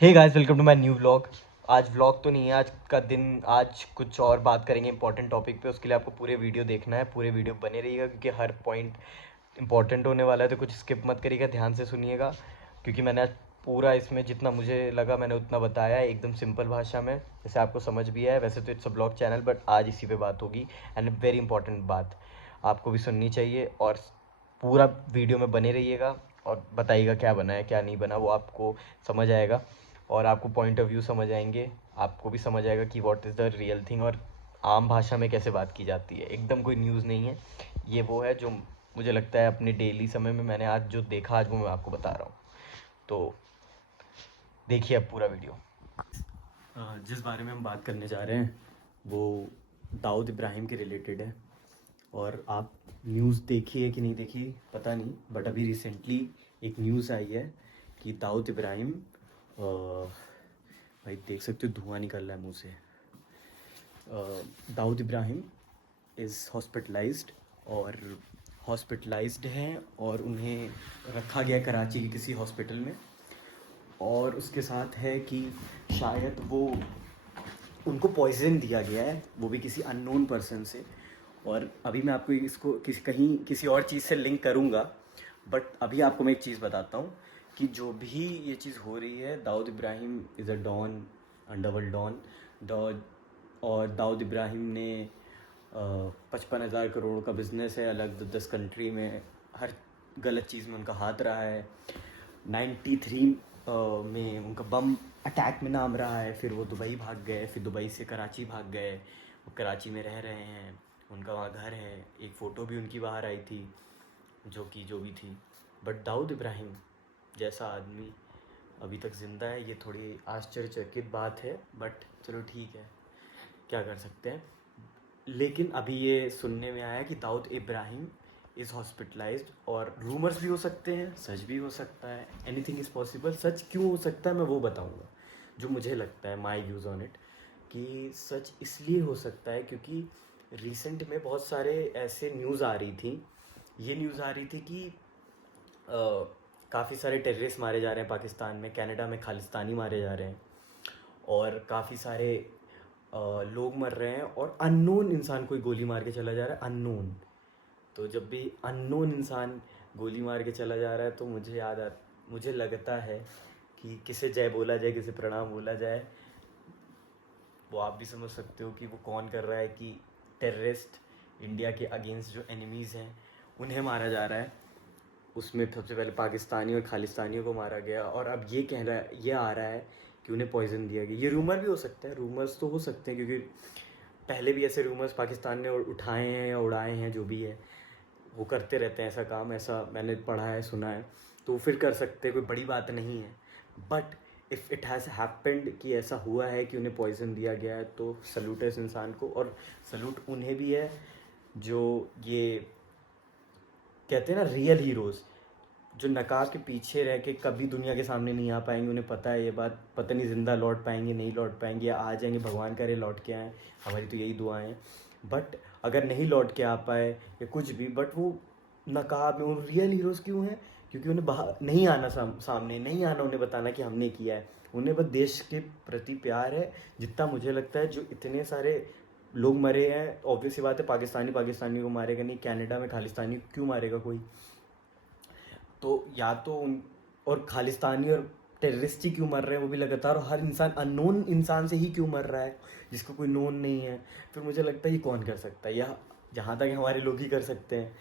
Hey guys, welcome to my new vlog. आज vlog तो नहीं है, आज का दिन, आज कुछ और बात करेंगे इंपॉर्टेंट टॉपिक पे। उसके लिए आपको पूरे वीडियो देखना है, पूरे वीडियो बने रहिएगा क्योंकि हर पॉइंट इंपॉर्टेंट होने वाला है। तो कुछ स्किप मत करिएगा, ध्यान से सुनिएगा क्योंकि मैंने आज पूरा इसमें जितना मुझे लगा मैंने उतना बताया है, एकदम सिंपल भाषा में, जैसे आपको समझ भी है। वैसे तो it's a blog channel, but आज इसी पे बात होगी एंड वेरी इंपॉर्टेंट बात आपको भी सुननी चाहिए। और पूरा वीडियो में बने रहिएगा और बताइएगा क्या बना है क्या नहीं बना, वो आपको समझ आएगा और आपको पॉइंट ऑफ व्यू समझ आएंगे। आपको भी समझ आएगा कि what is the real thing और आम भाषा में कैसे बात की जाती है। एकदम कोई न्यूज़ नहीं है ये, वो है जो मुझे लगता है अपने डेली समय में मैंने आज जो देखा, आज वो मैं आपको बता रहा हूँ। तो देखिए अब पूरा वीडियो। जिस बारे में हम बात करने जा रहे हैं वो दाऊद इब्राहिम के रिलेटेड है। और आप न्यूज़ देखी है कि नहीं देखी पता नहीं, बट अभी रिसेंटली एक न्यूज़ आई है कि दाऊद इब्राहिम, भाई देख सकते हो धुआं निकल रहा है मुंह से। दाऊद इब्राहिम इज़ हॉस्पिटलाइज्ड और हॉस्पिटलाइज्ड हैं और उन्हें रखा गया कराची के किसी हॉस्पिटल में। और उसके साथ है कि शायद वो उनको पॉइजन दिया गया है, वो भी किसी अननोन पर्सन से। और अभी मैं आपको इसको किसी और चीज़ से लिंक करूँगा, बट अभी आपको मैं एक चीज़ बताता हूँ कि जो भी ये चीज़ हो रही है, Dawood Ibrahim is a don, underworld don. Dawood और दाऊद इब्राहिम ने 55,000 करोड़ का बिज़नेस है अलग 10 कंट्री में। हर गलत चीज़ में उनका हाथ रहा है। 93 में उनका बम अटैक में नाम रहा है। फिर वो दुबई भाग गए, फिर दुबई से कराची भाग गए। वो कराची में रह रहे हैं, उनका वहाँ घर है। एक फ़ोटो भी उनकी बाहर आई थी जो भी थी। बट दाऊद इब्राहिम जैसा आदमी अभी तक ज़िंदा है, ये थोड़ी आश्चर्यचकित बात है, बट चलो ठीक है, क्या कर सकते हैं। लेकिन अभी ये सुनने में आया कि दाऊद इब्राहिम इज़ हॉस्पिटलाइज्ड, और रूमर्स भी हो सकते हैं, सच भी हो सकता है, एनीथिंग इज़ पॉसिबल। सच क्यों हो सकता है मैं वो बताऊंगा, जो मुझे लगता है, माई व्यूज़ ऑन इट। कि सच इसलिए हो सकता है क्योंकि रिसेंट में बहुत सारे ऐसे न्यूज़ आ रही थी। ये न्यूज़ आ रही थी कि काफ़ी सारे टेररिस्ट मारे जा रहे हैं पाकिस्तान में, कनाडा में खालिस्तानी मारे जा रहे हैं, और काफ़ी सारे लोग मर रहे हैं, और अननोन इंसान कोई गोली मार के चला जा रहा है, अननोन। तो जब भी अननोन इंसान गोली मार के चला जा रहा है तो मुझे लगता है कि किसे जय बोला जाए, किसे प्रणाम बोला जाए। वो आप भी समझ सकते हो कि वो कौन कर रहा है, कि टेररिस्ट इंडिया के अगेंस्ट जो एनिमीज़ हैं उन्हें मारा जा रहा है। उसमें सबसे पहले पाकिस्तानी और खालिस्तानियों को मारा गया, और अब ये आ रहा है कि उन्हें पॉइजन दिया गया। ये रूमर भी हो सकता है, रूमर्स तो हो सकते हैं क्योंकि पहले भी ऐसे रूमर्स पाकिस्तान ने उठाए हैं या उड़ाए हैं, जो भी है वो करते रहते हैं ऐसा काम, ऐसा मैंने पढ़ा है, सुना है। तो फिर कर सकते हैं, कोई बड़ी बात नहीं है। But if it has happened कि ऐसा हुआ है कि उन्हें पॉइजन दिया गया है, तो सल्यूट है इस इंसान को। और सल्यूट उन्हें भी है जो ये कहते हैं ना, रियल हीरोज़, जो नकाब के पीछे रह के कभी दुनिया के सामने नहीं आ पाएंगे। उन्हें पता है ये बात, पता नहीं ज़िंदा लौट पाएंगे नहीं लौट पाएंगे, या आ जाएंगे, भगवान करे लौट के आएँ, हमारी तो यही दुआएं हैं। बट अगर नहीं लौट के आ पाए या कुछ भी, बट वो नकाब में, वो रियल हीरोज़ क्यों हैं? क्योंकि उन्हें बाहर नहीं आना, सामने नहीं आना, उन्हें बताना कि हमने किया है। उन्हें बस देश के प्रति प्यार है। जितना मुझे लगता है, जो इतने सारे लोग मरे हैं, ऑब्वियस सी बात है पाकिस्तानी को मारेगा नहीं, कनाडा में खालिस्तानी क्यों मारेगा कोई? तो या तो उन, और खालिस्तानी और टेररिस्ट ही क्यों मर रहे हैं वो भी लगातार, और हर इंसान अननोन इंसान से ही क्यों मर रहा है जिसको कोई नोन नहीं है? फिर मुझे लगता है ये कौन कर सकता है, या जहाँ तक हमारे लोग ही कर सकते हैं।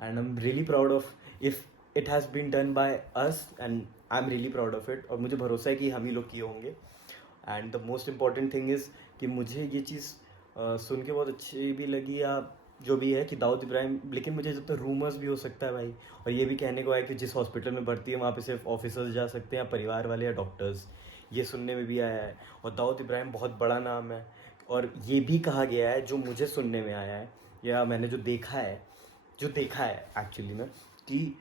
And I am really proud of if it has been done by us, and I am really proud of it. और मुझे भरोसा है कि हम ही लोग किए होंगे। And the most important thing is कि मुझे ये चीज़ सुन के बहुत अच्छी भी लगी, या जो भी है, कि दाऊद इब्राहिम। लेकिन मुझे जब तक रूमर्स भी हो सकता है भाई, और ये भी कहने को आया कि जिस हॉस्पिटल में भर्ती है वहाँ पे सिर्फ ऑफिसर्स जा सकते हैं, या परिवार वाले, या डॉक्टर्स, ये सुनने में भी आया है। और दाऊद इब्राहिम बहुत बड़ा नाम है। और ये भी कहा गया है, जो मुझे सुनने में आया है, या मैंने जो देखा है एक्चुअली में, कि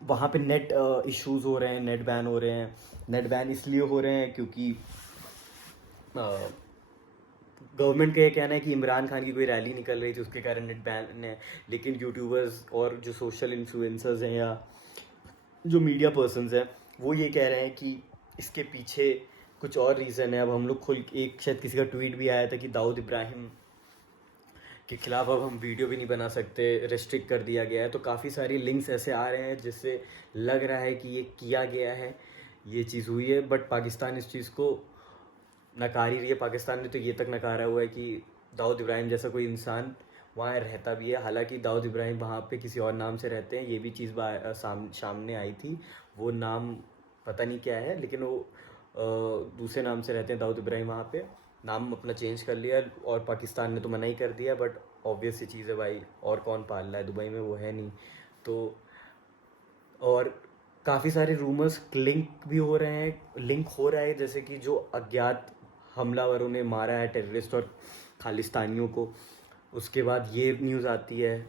वहाँ पे नेट इश्यूज़ हो रहे हैं, नेट बैन हो रहे हैं। नेट बैन इसलिए हो रहे हैं क्योंकि गवर्नमेंट का ये कहना है कि इमरान खान की कोई रैली निकल रही थी, उसके कारण नेट बैन है। लेकिन यूट्यूबर्स और जो सोशल इन्फ्लुएंसर्स हैं, या जो मीडिया पर्सन्स हैं, वो ये कह रहे हैं कि इसके पीछे कुछ और रीज़न है। अब हम लोग खुल एक शायद किसी का ट्वीट भी आया था कि दाऊद इब्राहिम के खिलाफ अब हम वीडियो भी नहीं बना सकते, रेस्ट्रिक्ट कर दिया गया है। तो काफ़ी सारी लिंक्स ऐसे आ रहे हैं जिससे लग रहा है कि ये किया गया है, ये चीज़ हुई है, बट पाकिस्तान इस चीज़ को नकार ही रही है। पाकिस्तान ने तो ये तक नकारा हुआ है कि दाऊद इब्राहिम जैसा कोई इंसान वहाँ रहता भी है। हालांकि दाऊद इब्राहिम वहाँ पे किसी और नाम से रहते हैं, ये भी चीज़ सामने आई थी। वो नाम पता नहीं क्या है, लेकिन वो दूसरे नाम से रहते हैं दाऊद इब्राहिम वहाँ पे। नाम अपना चेंज कर लिया और पाकिस्तान ने तो मना ही कर दिया, बट ऑब्वियस सी चीज़ है भाई, और कौन पाल रहा है, दुबई में वो है नहीं। तो और काफ़ी सारे रूमर्स लिंक हो रहा है, जैसे कि जो अज्ञात हमलावरों ने मारा है टेररिस्ट और खालिस्तानियों को, उसके बाद ये न्यूज़ आती है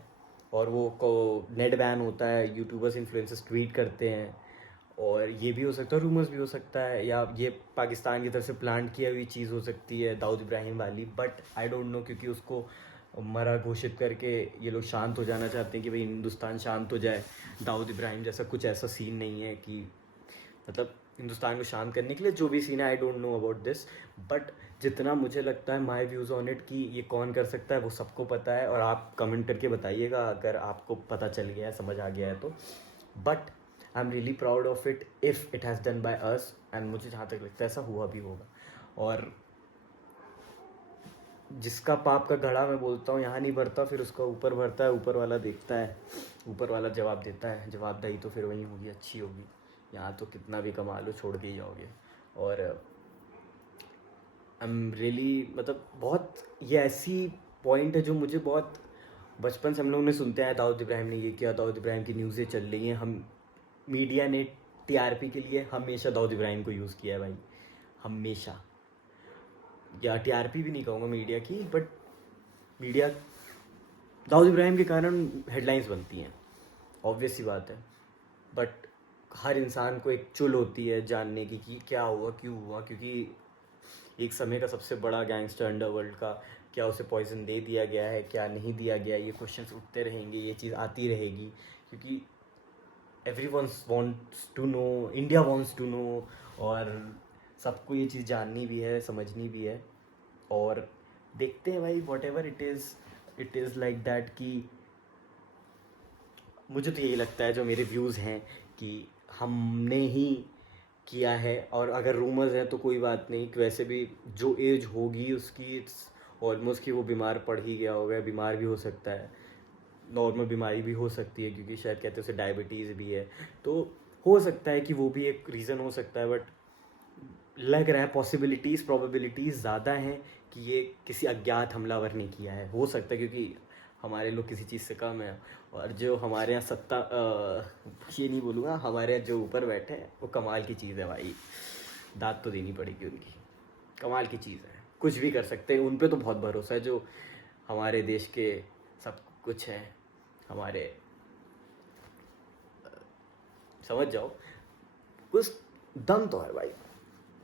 और वो नेट बैन होता है, यूट्यूबर्स इन्फ्लुएंसर्स ट्वीट करते हैं। और ये भी हो सकता है, रूमर्स भी हो सकता है, या ये पाकिस्तान की तरफ से प्लान किया हुई चीज़ हो सकती है दाऊद इब्राहिम वाली, बट आई डोंट नो, क्योंकि उसको मरा घोषित करके ये लोग शांत हो जाना चाहते हैं कि भाई हिंदुस्तान शांत हो जाए। दाऊद इब्राहिम जैसा कुछ ऐसा सीन नहीं है कि मतलब हिंदुस्तान को शांत करने के लिए जो भी सीन है, I don't know about this, but जितना मुझे लगता है माय व्यूज़ ऑन इट कि ये कौन कर सकता है वो सबको पता है। और आप कमेंट करके बताइएगा अगर आपको पता चल गया है, समझ आ गया है तो। But I am really proud of it if it has done by us, and मुझे जहाँ तक लगता है ऐसा हुआ भी होगा। और जिसका पाप का घड़ा मैं बोलता हूँ यहाँ नहीं भरता, फिर उसका ऊपर भरता है, ऊपर वाला देखता है, ऊपर वाला जवाब देता है, जवाबदेही तो फिर वही होगी, अच्छी होगी। यहाँ तो कितना भी कमा लो छोड़ के ही जाओगे। और आई एम रियली मतलब बहुत, ये ऐसी पॉइंट है जो मुझे बहुत बचपन से हम लोग ने सुनते हैं, दाऊद इब्राहिम ने ये किया, दाऊद इब्राहिम की न्यूज़ें चल रही हैं, हम मीडिया ने टीआरपी के लिए हमेशा दाऊद इब्राहिम को यूज़ किया है भाई, हमेशा। या टीआरपी भी नहीं कहूँगा मीडिया की, बट मीडिया दाऊद इब्राहिम के कारण हेडलाइंस बनती हैं, ऑब्वियस सी बात है। बट हर इंसान को एक चुल होती है जानने की कि क्या हुआ, क्यों हुआ, क्योंकि एक समय का सबसे बड़ा गैंगस्टर अंडरवर्ल्ड का क्या उसे पॉइजन दे दिया गया है, क्या नहीं दिया गया, ये क्वेश्चंस उठते रहेंगे, ये चीज़ आती रहेगी, क्योंकि everyone wants to know, India wants to know, और सबको ये चीज़ जाननी भी है, समझनी भी है। और देखते हैं भाई, what ever it is like that, कि मुझे तो यही लगता है, जो मेरे व्यूज़ हैं, कि हमने ही किया है। और अगर रूमर्स हैं तो कोई बात नहीं, कि वैसे भी जो एज होगी उसकी, इट्स ऑलमोस्ट कि वो बीमार पड़ ही गया होगा, बीमार भी हो सकता है, नॉर्मल बीमारी भी हो सकती है, क्योंकि शायद कहते हैं उसे डायबिटीज़ भी है, तो हो सकता है कि वो भी एक रीज़न हो सकता है। बट लग रहा है प्रोबेबिलिटीज़ ज़्यादा हैं कि ये किसी अज्ञात हमलावर ने किया है, हो सकता है, क्योंकि हमारे लोग किसी चीज़ से कम है। और जो हमारे यहाँ सत्ता, ये नहीं बोलूँगा, हमारे यहाँ जो ऊपर बैठे हैं वो कमाल की चीज़ है भाई, दाद तो देनी पड़ेगी उनकी, कमाल की चीज़ है, कुछ भी कर सकते हैं, उन पे तो बहुत भरोसा है, जो हमारे देश के सब कुछ हैं, हमारे, समझ जाओ, कुछ दम तो है भाई,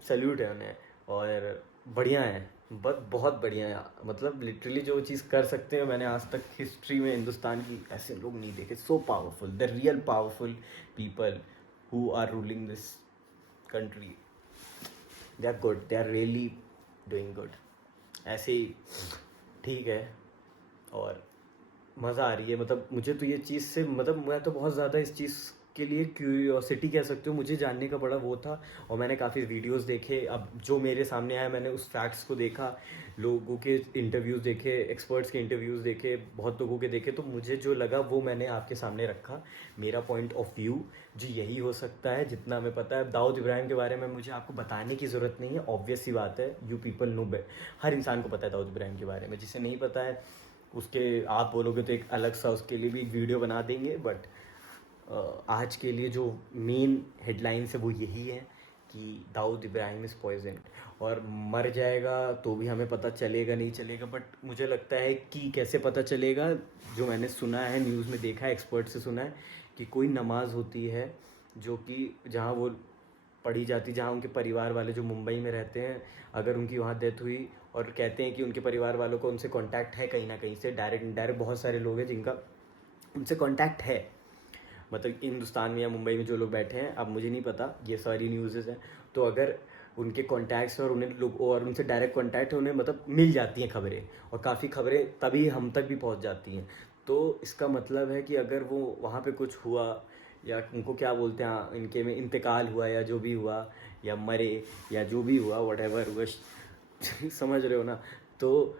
सल्यूट है उन्हें। और बढ़िया है, बहुत बढ़िया है, मतलब लिटरली जो चीज़ कर सकते हैं, मैंने आज तक हिस्ट्री में हिंदुस्तान की ऐसे लोग नहीं देखे, so powerful, the real powerful people who are ruling this country, they are good, they are really doing good. ऐसे ही ठीक है। और मज़ा आ रही है, मतलब मुझे तो ये चीज़ से, मतलब मैं तो बहुत ज़्यादा इस चीज़ के लिए क्यूरियोसिटी कह सकते हो, मुझे जानने का बड़ा वो था। और मैंने काफ़ी वीडियोस देखे, अब जो मेरे सामने आया मैंने उस फैक्ट्स को देखा, लोगों के इंटरव्यूज़ देखे, एक्सपर्ट्स के इंटरव्यूज़ देखे, बहुत लोगों के देखे, तो मुझे जो लगा वो मैंने आपके सामने रखा, मेरा पॉइंट ऑफ व्यू जो यही हो सकता है, जितना हमें पता है। दाऊद इब्राहिम के बारे में मुझे आपको बताने की ज़रूरत नहीं है, ऑब्वियस सी बात है, यू पीपल नो, हर इंसान को पता है दाऊद इब्राहिम के बारे में, जिसे नहीं पता है उसके, आप बोलोगे तो एक अलग सा उसके लिए भी एक वीडियो बना देंगे। बट आज के लिए जो मेन हेडलाइंस है वो यही है कि दाऊद इब्राहिम इज़ पॉइजन, और मर जाएगा तो भी हमें पता चलेगा नहीं चलेगा। बट मुझे लगता है कि कैसे पता चलेगा, जो मैंने सुना है, न्यूज़ में देखा है, एक्सपर्ट से सुना है, कि कोई नमाज़ होती है जो कि जहाँ वो पढ़ी जाती, जहाँ उनके परिवार वाले जो मुंबई में रहते हैं, अगर उनकी वहाँ डेथ हुई, और कहते हैं कि उनके परिवार वालों को उनसे कांटेक्ट है कहीं ना कहीं से, डायरेक्ट इनडायरेक्ट बहुत सारे लोग हैं जिनका उनसे कांटेक्ट है, मतलब हिंदुस्तान में या मुंबई में जो लोग बैठे हैं, अब मुझे नहीं पता, ये सारी न्यूज़ेस हैं, तो अगर उनके कॉन्टैक्ट्स और उन्हें लोग और उनसे डायरेक्ट कॉन्टैक्ट है, उन्हें मतलब मिल जाती हैं खबरें, और काफ़ी खबरें तभी हम तक भी पहुंच जाती हैं। तो इसका मतलब है कि अगर वो वहाँ पे कुछ हुआ, या उनको क्या बोलते हैं, इनके में इंतकाल हुआ या जो भी हुआ, या मरे या जो भी हुआ, वट हुआ, समझ रहे हो ना, तो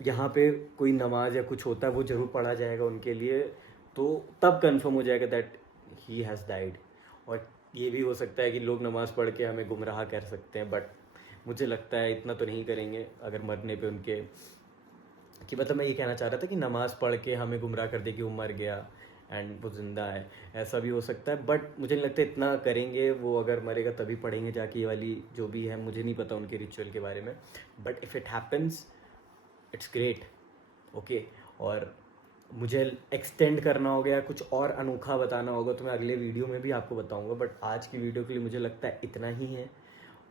यहाँ पे कोई नमाज या कुछ होता है, वो ज़रूर पढ़ा जाएगा उनके लिए, तो तब कंफर्म हो जाएगा दैट ही हैज़ डाइड। और ये भी हो सकता है कि लोग नमाज़ पढ़ के हमें गुमराह कर सकते हैं, बट मुझे लगता है इतना तो नहीं करेंगे अगर मरने पे उनके, कि मतलब मैं ये कहना चाह रहा था कि नमाज़ पढ़ के हमें गुमराह कर दे कि वो मर गया एंड वो ज़िंदा है, ऐसा भी हो सकता है, बट मुझे नहीं लगता इतना करेंगे। वो अगर मरेगा तभी पढ़ेंगे जाके ये वाली जो भी है, मुझे नहीं पता उनके रिचुअल के बारे में, but if it happens it's great, okay. और मुझे एक्सटेंड करना हो गया, कुछ और अनोखा बताना होगा तो मैं अगले वीडियो में भी आपको बताऊंगा, बट आज की वीडियो के लिए मुझे लगता है इतना ही है,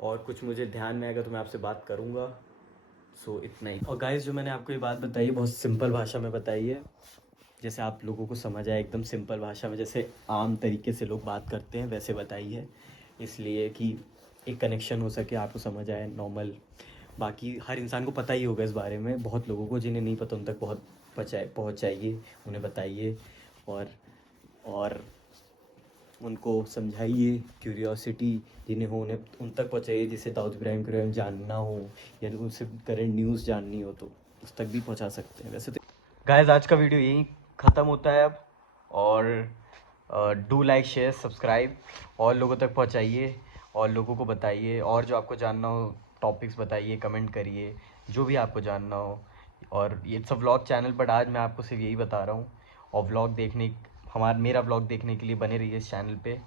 और कुछ मुझे ध्यान में आएगा तो मैं आपसे बात करूंगा। सो इतना ही। और गाइस, जो मैंने आपको ये बात बताई है बहुत सिंपल भाषा में बताई है, जैसे आप लोगों को समझ आए, एकदम सिंपल भाषा में, जैसे आम तरीके से लोग बात करते हैं वैसे बताई है, इसलिए कि एक कनेक्शन हो सके, आपको समझ आए नॉर्मल। बाकी हर इंसान को पता ही होगा इस बारे में, बहुत लोगों को जिन्हें नहीं पता उन तक बहुत पहुँचाइए, उन्हें बताइए, और उनको समझाइए, क्यूरियोसिटी जिन्हें हो उन्हें उन तक पहुँचाइए, जिसे दाऊद इब्राहिम के बारे में जानना हो या उनसे करंट न्यूज़ जाननी हो तो उस तक भी पहुँचा सकते हैं। वैसे तो गाइस, आज का वीडियो यहीं ख़त्म होता है अब, और डू लाइक शेयर सब्सक्राइब, और लोगों तक पहुँचाइए और लोगों को बताइए, और जो आपको जानना हो टॉपिक्स बताइए, कमेंट करिए जो भी आपको जानना हो। और ये it's a vlog channel, but आज मैं आपको सिर्फ यही बता रहा हूँ, और व्लॉग देखने मेरा व्लॉग देखने के लिए बने रहिए इस चैनल पे,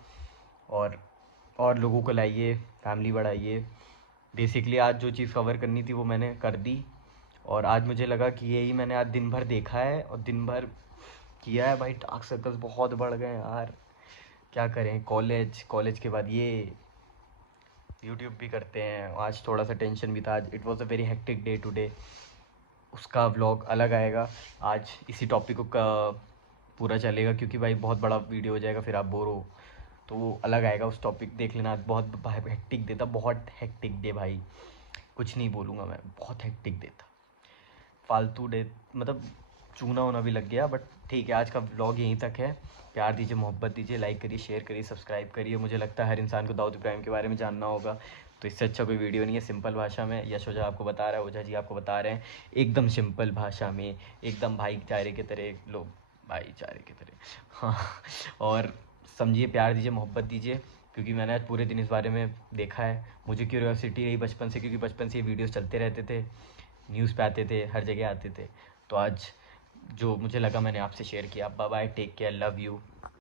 और लोगों को लाइए, फैमिली बढ़ाइए। बेसिकली आज जो चीज़ कवर करनी थी वो मैंने कर दी, और आज मुझे लगा कि यही मैंने आज दिन भर देखा है और दिन भर किया है। भाई डार्क सर्कल्स बहुत बढ़ गए यार, क्या करें, कॉलेज के बाद ये यूट्यूब भी करते हैं, आज थोड़ा सा टेंशन भी था, आज it was a very hectic day today. उसका व्लॉग अलग आएगा, आज इसी टॉपिक को पूरा चलेगा, क्योंकि भाई बहुत बड़ा वीडियो हो जाएगा, फिर आप बोर हो, तो वो अलग आएगा, उस टॉपिक देख लेना। आज बहुत हेक्टिक डे था, बहुत हेक्टिक डे भाई, कुछ नहीं बोलूँगा मैं, बहुत हेक्टिक डे था, फालतू डे, मतलब चूना होना भी लग गया, बट ठीक है। आज का व्लॉग यहीं तक है। प्यार दीजिए, मोहब्बत दीजिए, लाइक करिए, शेयर करिए, सब्सक्राइब करिए। मुझे लगता है हर इंसान को दाऊद इब्राहिम के बारे में जानना होगा, तो इससे अच्छा कोई वीडियो नहीं है। सिंपल भाषा में यश ओझा आपको बता रहा है, ओझा जी आपको बता रहे हैं, एकदम सिंपल भाषा में, एकदम भाईचारे की तरह, लोग भाईचारे की तरह, हाँ। और समझिए, प्यार दीजिए, मोहब्बत दीजिए, क्योंकि मैंने आज पूरे दिन इस बारे में देखा है। मुझे क्यूरियोसिटी रही बचपन से, क्योंकि बचपन से ये वीडियोस चलते रहते थे, न्यूज़ पे आते थे, हर जगह आते थे, तो आज जो मुझे लगा मैंने आपसे शेयर किया। Bye bye, take care, love you.